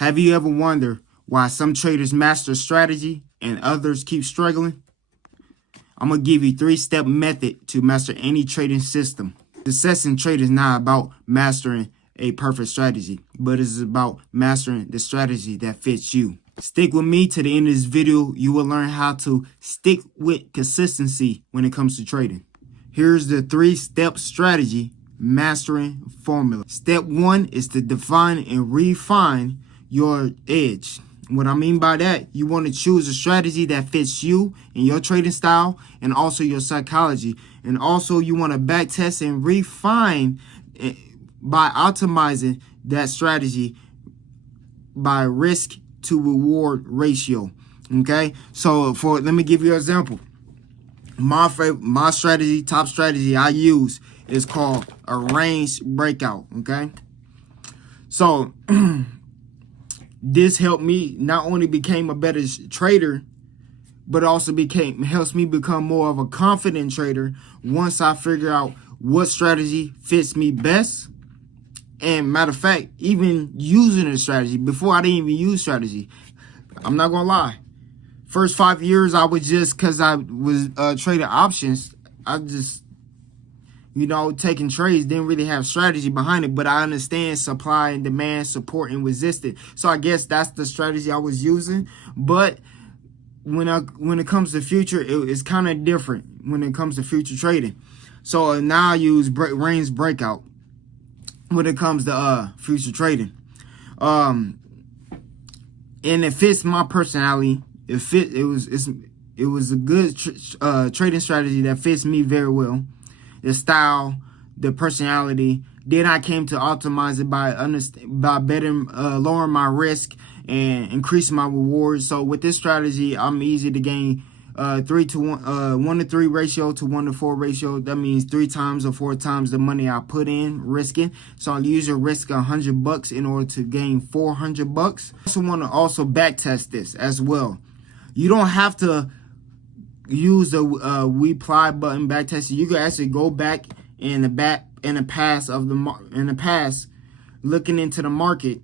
Have you ever wondered why some traders master strategy and others keep struggling? I'm going to give you a 3-step method to master any trading system. Success in trade is not about mastering a perfect strategy, but it's about mastering the strategy that fits you. Stick with me to the end of this video. You will learn how to stick with consistency when it comes to trading. Here's the 3-step strategy mastering formula. Step 1 is to define and refine your edge. What I mean by that, you want to choose a strategy that fits you and your trading style and also your psychology. And also you want to backtest and refine by optimizing that strategy by risk to reward ratio. Okay, so let me give you an example. My strategy, top strategy I use is called a range breakout. Okay, so this helped me not only became a better trader, but also helps me become more of a confident trader once I figure out what strategy fits me best. And matter of fact, even using a strategy, before I didn't even use strategy. I'm not gonna lie. First 5 years, I was just, because I was trading options, I just, taking trades, didn't really have strategy behind it, but I understand supply and demand, support and resistance. So I guess that's the strategy I was using. But when it comes to future, it's kind of different when it comes to future trading. So now I use range breakout when it comes to future trading. And it fits my personality. It was a good trading strategy that fits me very well. The style, the personality. Then I came to optimize it by lowering my risk and increasing my rewards. So with this strategy, I'm easy to gain 1 to 3 ratio to 1 to 4 ratio. That means 3 times or 4 times the money I put in risking. So I'll usually risk $100 in order to gain $400. I also want to back test this as well. You don't have to use the reply button back test. You can actually go back in the past, looking into the market,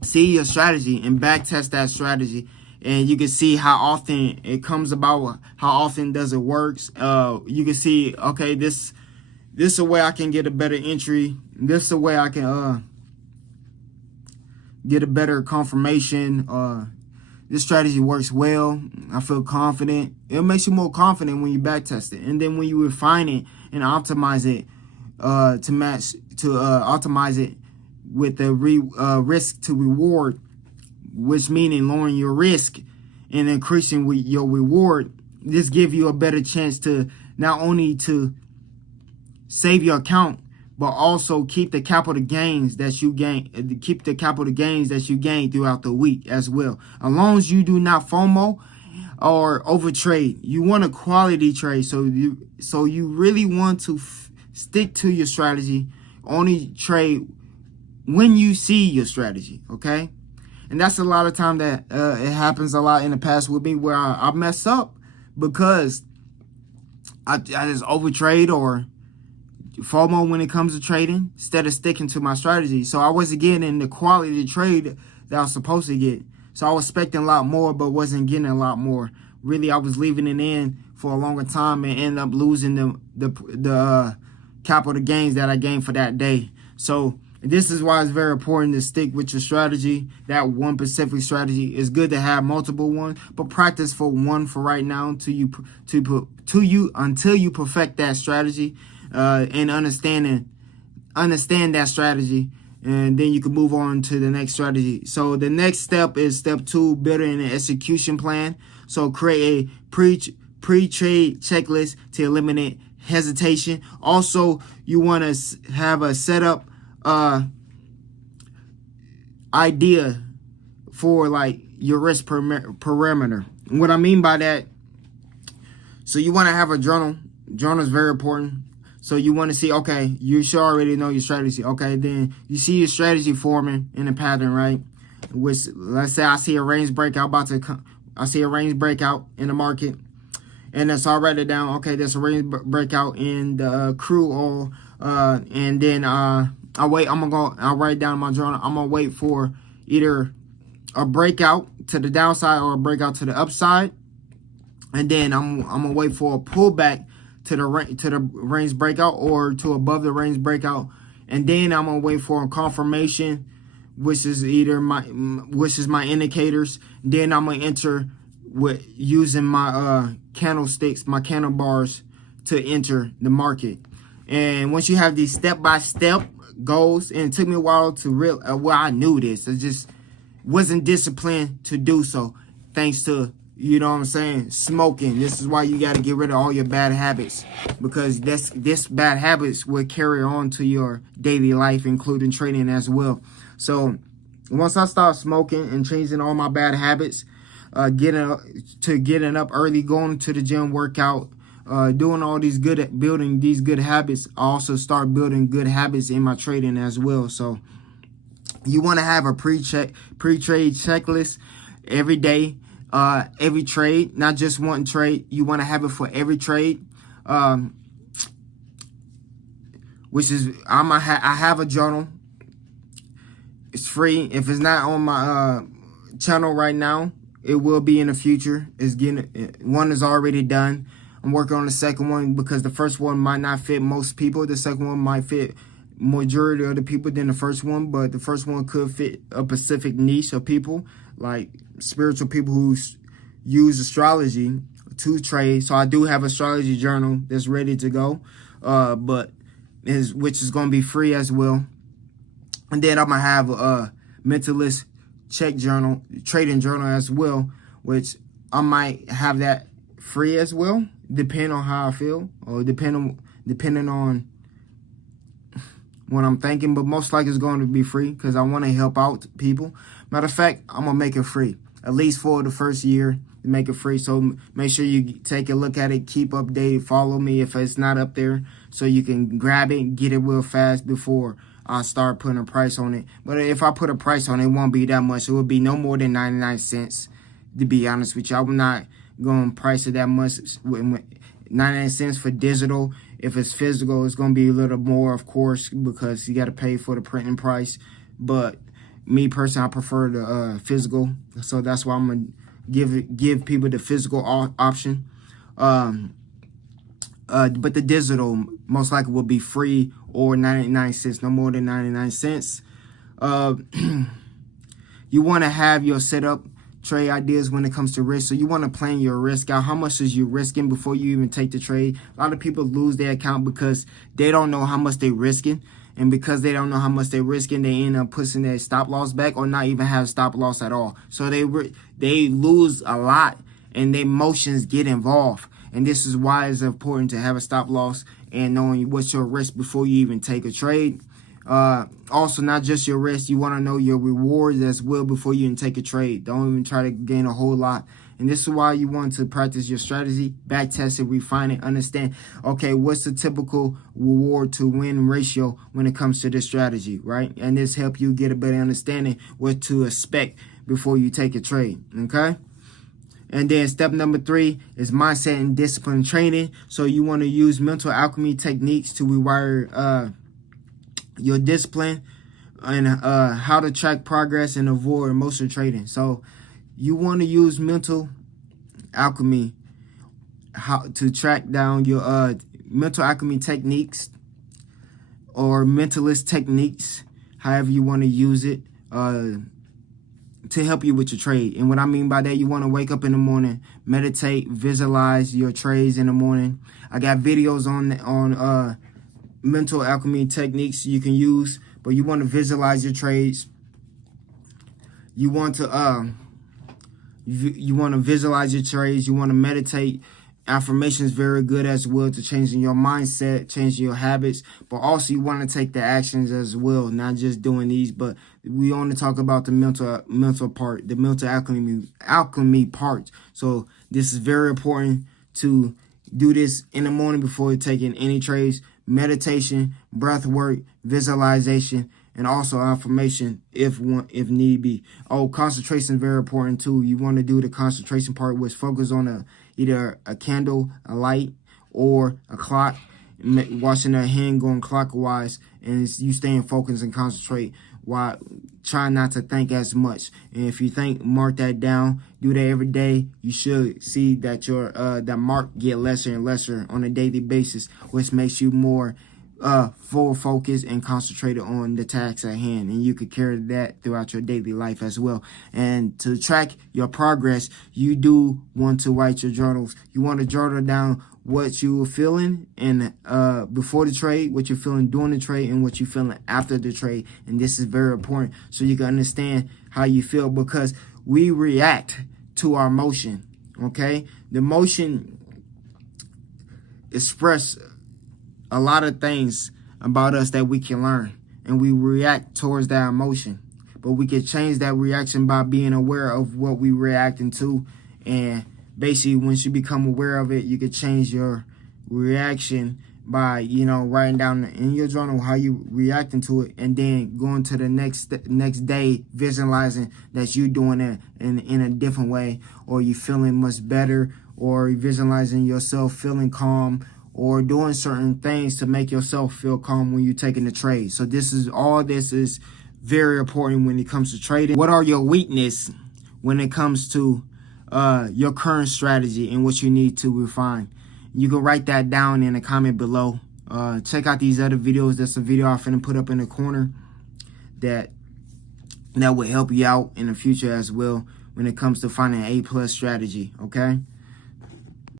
see your strategy and back test that strategy. And you can see how often it comes about, how often does it works. You can see, okay, this is a way I can get a better entry. This is a way I can get a better confirmation. This strategy works well. I feel confident. It makes you more confident when you backtest it. And then when you refine it and optimize it optimize it with the risk to reward, which meaning lowering your risk and increasing your reward, this gives you a better chance to not only to save your account, but also keep the capital gains that you gain. Throughout the week as well. As long as you do not FOMO or overtrade, you want a quality trade. So you really want to stick to your strategy. Only trade when you see your strategy. Okay. And that's a lot of time that it happens a lot in the past with me where I mess up because I just overtrade or FOMO when it comes to trading instead of sticking to my strategy. So I wasn't getting the quality trade that I was supposed to get. So I was expecting a lot more, but wasn't getting a lot more. Really, I was leaving it in for a longer time and ended up losing the capital gains that I gained for that day. So this is why it's very important to stick with your strategy. That one specific strategy is good to have multiple ones, but practice for one for right now until you perfect that strategy and understand that strategy, and then you can move on to the next strategy. So the next step is step 2, building an execution plan. So create a pre-trade checklist to eliminate hesitation. Also, you want to have a setup idea for like your risk parameter. And what I mean by that, so you want to have a journal. Journal is very important. So you want to see, okay, you should already know your strategy. Okay, then you see your strategy forming in a pattern, right? Which, let's say I see a range breakout I see a range breakout in the market, and so I write it down. Okay, there's a range breakout in the crude oil, and then I wait. I'll write down in my journal. I'm gonna wait for either a breakout to the downside or a breakout to the upside, and then I'm gonna wait for a pullback to the range breakout or to above the range breakout, and then I'm gonna wait for a confirmation, which is my indicators. Then I'm gonna enter with using my candlesticks, my candle bars, to enter the market. And once you have these step-by-step goals, and it took me a while to well, I knew this, I just wasn't disciplined to do so, thanks to, you know what I'm saying, smoking. This is why you got to get rid of all your bad habits, because this bad habits will carry on to your daily life, including trading as well. So once I start smoking and changing all my bad habits, getting up early, going to the gym, workout, doing all these building these good habits, I also start building good habits in my trading as well. So you want to have a pre-trade checklist every day, every trade, not just one trade. You want to have it for every trade, which is I have a journal. It's free. If it's not on my channel right now, it will be in the future. One is already done. I'm working on the second one because the first one might not fit most people. The second one might fit majority of the people than the first one, but the first one could fit a specific niche of people, like spiritual people who use astrology to trade. So I do have astrology journal that's ready to go, which is going to be free as well. And then I'm gonna have a mentalist check journal, trading journal as well, which I might have that free as well, depending on how I feel, or depending on what I'm thinking, but most likely it's going to be free because I want to help out people. Matter of fact, I'm gonna make it free, at least for the first year, to make it free. So make sure you take a look at it, keep updated, follow me if it's not up there, so you can grab it, get it real fast before I start putting a price on it. But if I put a price on it, it won't be that much. It will be no more than 99 cents, to be honest with you. I'm not going to price it that much. 99 cents for digital. If it's physical, it's going to be a little more, of course, because you got to pay for the printing price. But me personally, I prefer the physical, so that's why I'm going to give people the physical option. But the digital most likely will be free or 99 cents, no more than 99 cents. You want to have your setup trade ideas when it comes to risk. So you want to plan your risk out. How much is you risking before you even take the trade? A lot of people lose their account because they don't know how much they're risking. And because they don't know how much they're risking, they end up pushing their stop loss back or not even have stop loss at all. So they lose a lot and their emotions get involved. And this is why it's important to have a stop loss and knowing what's your risk before you even take a trade. Also, not just your risk, you want to know your rewards as well before you even take a trade. Don't even try to gain a whole lot. And this is why you want to practice your strategy, back test it, refine it, understand, okay, what's the typical reward to win ratio when it comes to this strategy, right? And this help you get a better understanding what to expect before you take a trade, okay? And then step number 3 is mindset and discipline training. So you want to use mental alchemy techniques to rewire your discipline and how to track progress and avoid emotional trading. So you want to use mental alchemy, how to track down your mental alchemy techniques or mentalist techniques, however you want to use it, to help you with your trade. And what I mean by that, you want to wake up in the morning, meditate, visualize your trades in the morning. I got videos on mental alchemy techniques you can use, but you want to visualize your trades. You want to visualize your trades. You want to meditate. Affirmation is very good as well to changing your mindset, changing your habits, but also you want to take the actions as well, not just doing these. But we only talk about the mental part, the mental alchemy part. So this is very important to do this in the morning before you're taking any trades. Meditation, breath work, visualization, and also affirmation if need be. Oh, concentration is very important too. You want to do the concentration part, which focus on either a candle, a light, or a clock, watching a hand going clockwise, and you staying focused and concentrate. while try not to think as much. And if you think, mark that down, do that every day. You should see that your that mark get lesser and lesser on a daily basis, which makes you more full focus and concentrated on the tasks at hand, and you could carry that throughout your daily life as well. And to track your progress, you do want to write your journals. You want to journal down what you were feeling and before the trade, what you're feeling during the trade, and what you're feeling after the trade. And this is very important so you can understand how you feel, because we react to our motion. Okay, the motion express a lot of things about us that we can learn, and we react towards that emotion. But we can change that reaction by being aware of what we reacting to. And basically, once you become aware of it, you can change your reaction by, you know, writing down in your journal how you reacting to it, and then going to the next day, visualizing that you doing it in a different way, or you feeling much better, or visualizing yourself feeling calm, or doing certain things to make yourself feel calm when you're taking the trade. So this is very important when it comes to trading. What are your weaknesses when it comes to your current strategy and what you need to refine? You can write that down in a comment below. Check out these other videos. That's a video I'm finna put up in the corner that will help you out in the future as well when it comes to finding an A+ strategy, okay?